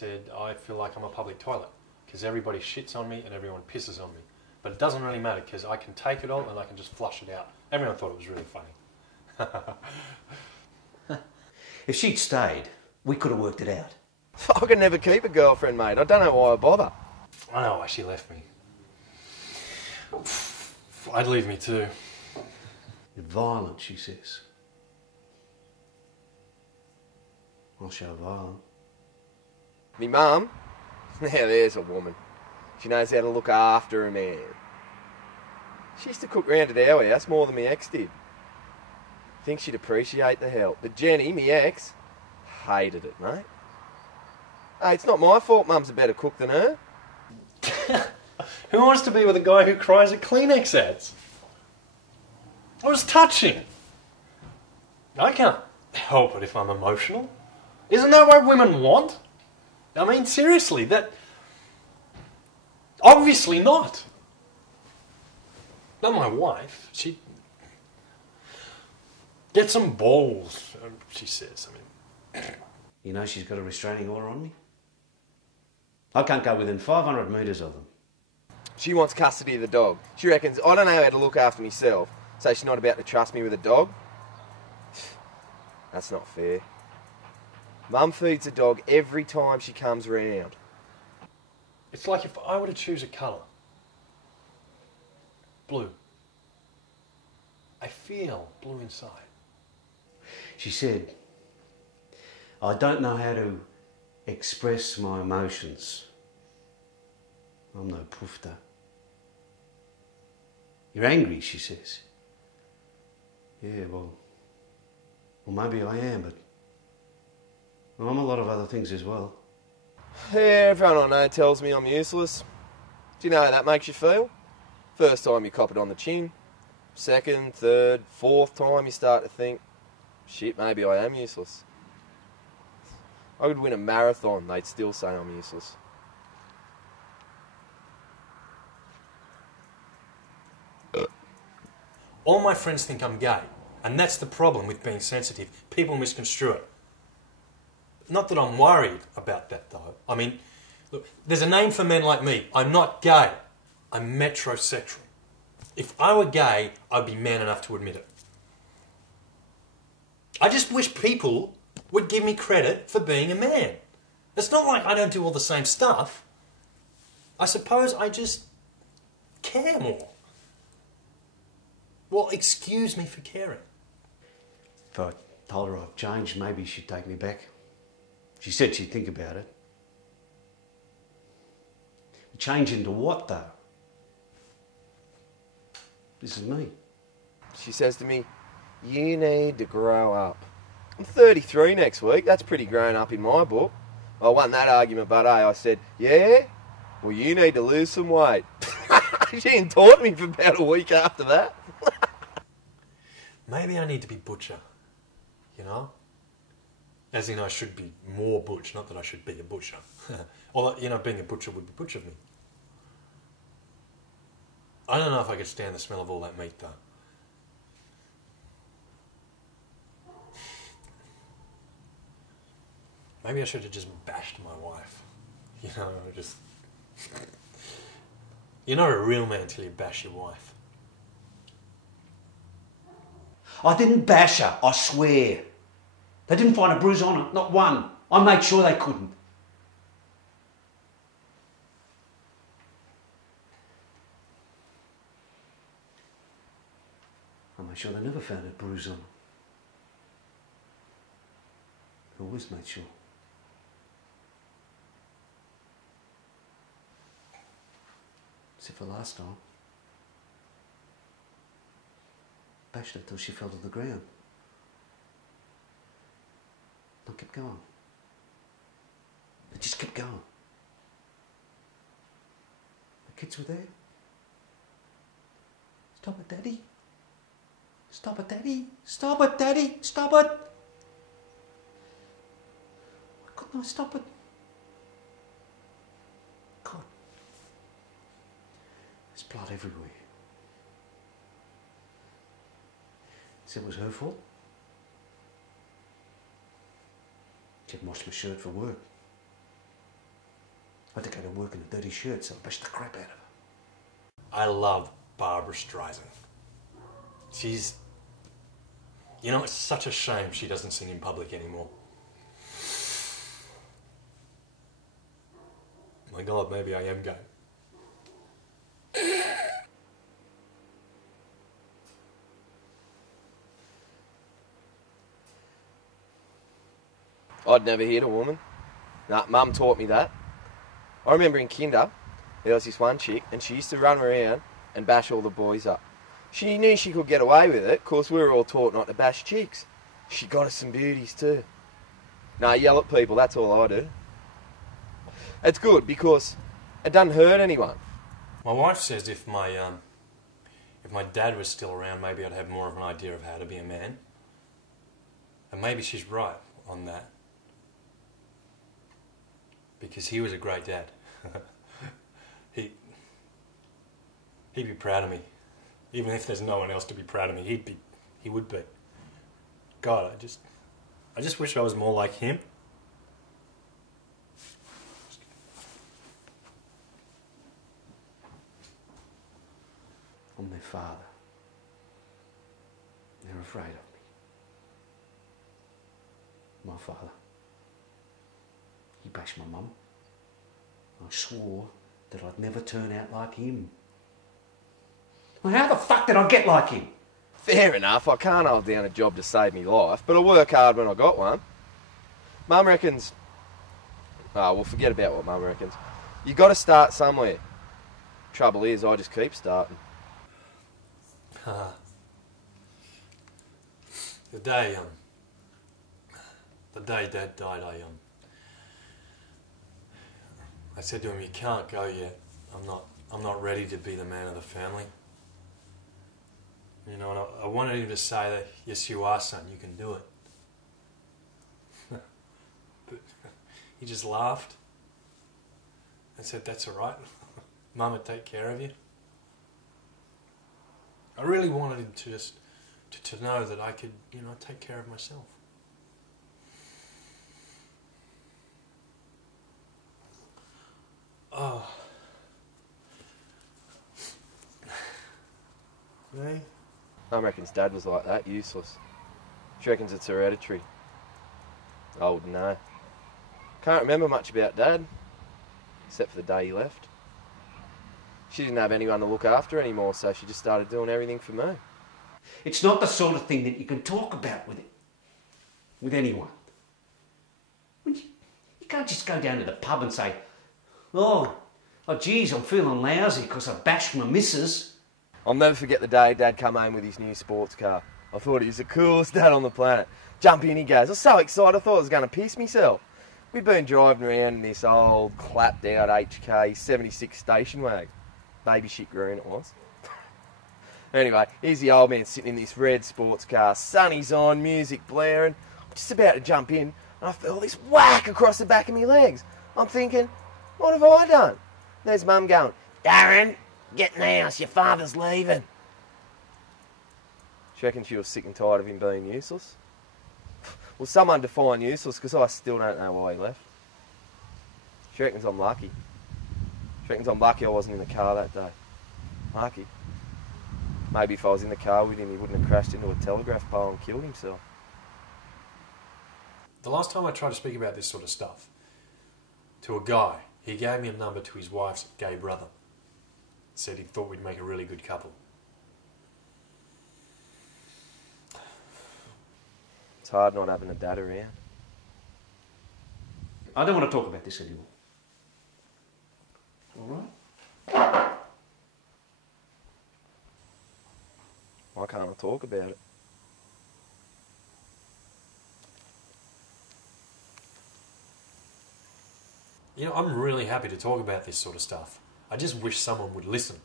said, I feel like I'm a public toilet because everybody shits on me and everyone pisses on me. But it doesn't really matter because I can take it all and I can just flush it out. Everyone thought it was really funny. If she'd stayed, we could have worked it out. I could never keep a girlfriend, mate. I don't know why I bother. I know why she left me. I'd leave me too. You're violent, she says. I'll show violent. Me mum? Now there's a woman. She knows how to look after a man. She used to cook round at our house more than me ex did. Think she'd appreciate the help. But Jenny, me ex, hated it, mate. Hey, it's not my fault Mum's a better cook than her. Who wants to be with a guy who cries at Kleenex ads? It was touching. I can't help it if I'm emotional. Isn't that what women want? I mean, seriously, that... Obviously not. Not my wife. She... Get some balls, she says. I mean... You know she's got a restraining order on me? I can't go within 500 metres of them. She wants custody of the dog. She reckons I don't know how to look after myself, so she's not about to trust me with a dog. That's not fair. Mum feeds the dog every time she comes round. It's like if I were to choose a colour. Blue. I feel blue inside. She said, I don't know how to express my emotions. I'm no poofter. You're angry, she says. Yeah, well, maybe I am, but I'm a lot of other things as well. Yeah, everyone I know tells me I'm useless. Do you know how that makes you feel? First time you cop it on the chin. Second, third, fourth time you start to think, shit, maybe I am useless. I could win a marathon, they'd still say I'm useless. All my friends think I'm gay, and that's the problem with being sensitive. People misconstrue it. Not that I'm worried about that, though. I mean, look, there's a name for men like me. I'm not gay. I'm metrosexual. If I were gay, I'd be man enough to admit it. I just wish people would give me credit for being a man. It's not like I don't do all the same stuff. I suppose I just care more. Well, excuse me for caring. If I told her I've changed, maybe she'd take me back. She said she'd think about it. Change into what, though? This is me. She says to me, you need to grow up. I'm 33 next week. That's pretty grown up in my book. I won that argument, but I said, yeah? Well, you need to lose some weight. She didn't talk to me for about a week after that. Maybe I need to be butcher, you know? As in I should be more butch, not that I should be a butcher. Although, you know, being a butcher would be butch of me. I don't know if I could stand the smell of all that meat, though. Maybe I should have just bashed my wife. You know, just... You're not a real man till you bash your wife. I didn't bash her, I swear. They didn't find a bruise on her, not one. I made sure they couldn't. I made sure they never found a bruise on her. I always made sure. Except for last time. Bashed her till she fell to the ground. I kept going. I just kept going. The kids were there. Stop it, Daddy. Stop it, Daddy. Stop it, Daddy. Stop it. Why couldn't I stop it? God. There's blood everywhere. Said it was her fault. She hadn't washed my shirt for work. I had to go to work in a dirty shirt, so I bashed the crap out of her. I love Barbara Streisand. She's... You know, it's such a shame she doesn't sing in public anymore. My God, maybe I am gay. I'd never hit a woman. Nah, Mum taught me that. I remember in kinder, there was this one chick, and she used to run around and bash all the boys up. She knew she could get away with it, 'cause we were all taught not to bash chicks. She got us some beauties too. Nah, yell at people, that's all I do. It's good, because it doesn't hurt anyone. My wife says if my dad was still around, maybe I'd have more of an idea of how to be a man. And maybe she's right on that. Because he was a great dad. He'd be proud of me. Even if there's no one else to be proud of me, he would be. God, I just wish I was more like him. I'm their father. They're afraid of me. My father. He bashed my mum. I swore that I'd never turn out like him. Well, how the fuck did I get like him? Fair enough, I can't hold down a job to save me life, but I work hard when I got one. Mum reckons... Oh, well, forget about what Mum reckons. You got to start somewhere. Trouble is, I just keep starting. The day Dad died, I said to him, "You can't go yet. I'm not ready to be the man of the family." You know, and I wanted him to say that, "Yes, you are, son. You can do it." But he just laughed and said, "That's all right. Mum would take care of you." I really wanted him to just to know that I could, you know, take care of myself. Oh. Me? Mum reckons Dad was like that, useless. She reckons it's hereditary. I wouldn't know. Can't remember much about Dad, except for the day he left. She didn't have anyone to look after anymore, so she just started doing everything for me. It's not the sort of thing that you can talk about with anyone. You can't just go down to the pub and say, oh geez, I'm feeling lousy because I bashed my missus. I'll never forget the day Dad come home with his new sports car. I thought he was the coolest dad on the planet. Jump in, he goes. I was so excited, I thought I was going to piss myself. We'd been driving around in this old, clapped out HK 76 station wagon. Baby shit green it was. Anyway, here's the old man sitting in this red sports car. Sunny's on, music blaring. I'm just about to jump in, and I feel this whack across the back of my legs. I'm thinking, what have I done? There's Mum going, Darren, get in the house, your father's leaving. She reckons she was sick and tired of him being useless. Well, someone define useless, because I still don't know why he left. She reckons I'm lucky. She reckons I'm lucky I wasn't in the car that day. Lucky. Maybe if I was in the car with him, he wouldn't have crashed into a telegraph pole and killed himself. The last time I tried to speak about this sort of stuff to a guy, he gave me a number to his wife's gay brother. Said he thought we'd make a really good couple. It's hard not having a dad around. I don't want to talk about this anymore. All right? Why can't I talk about it? You know, I'm really happy to talk about this sort of stuff. I just wish someone would listen.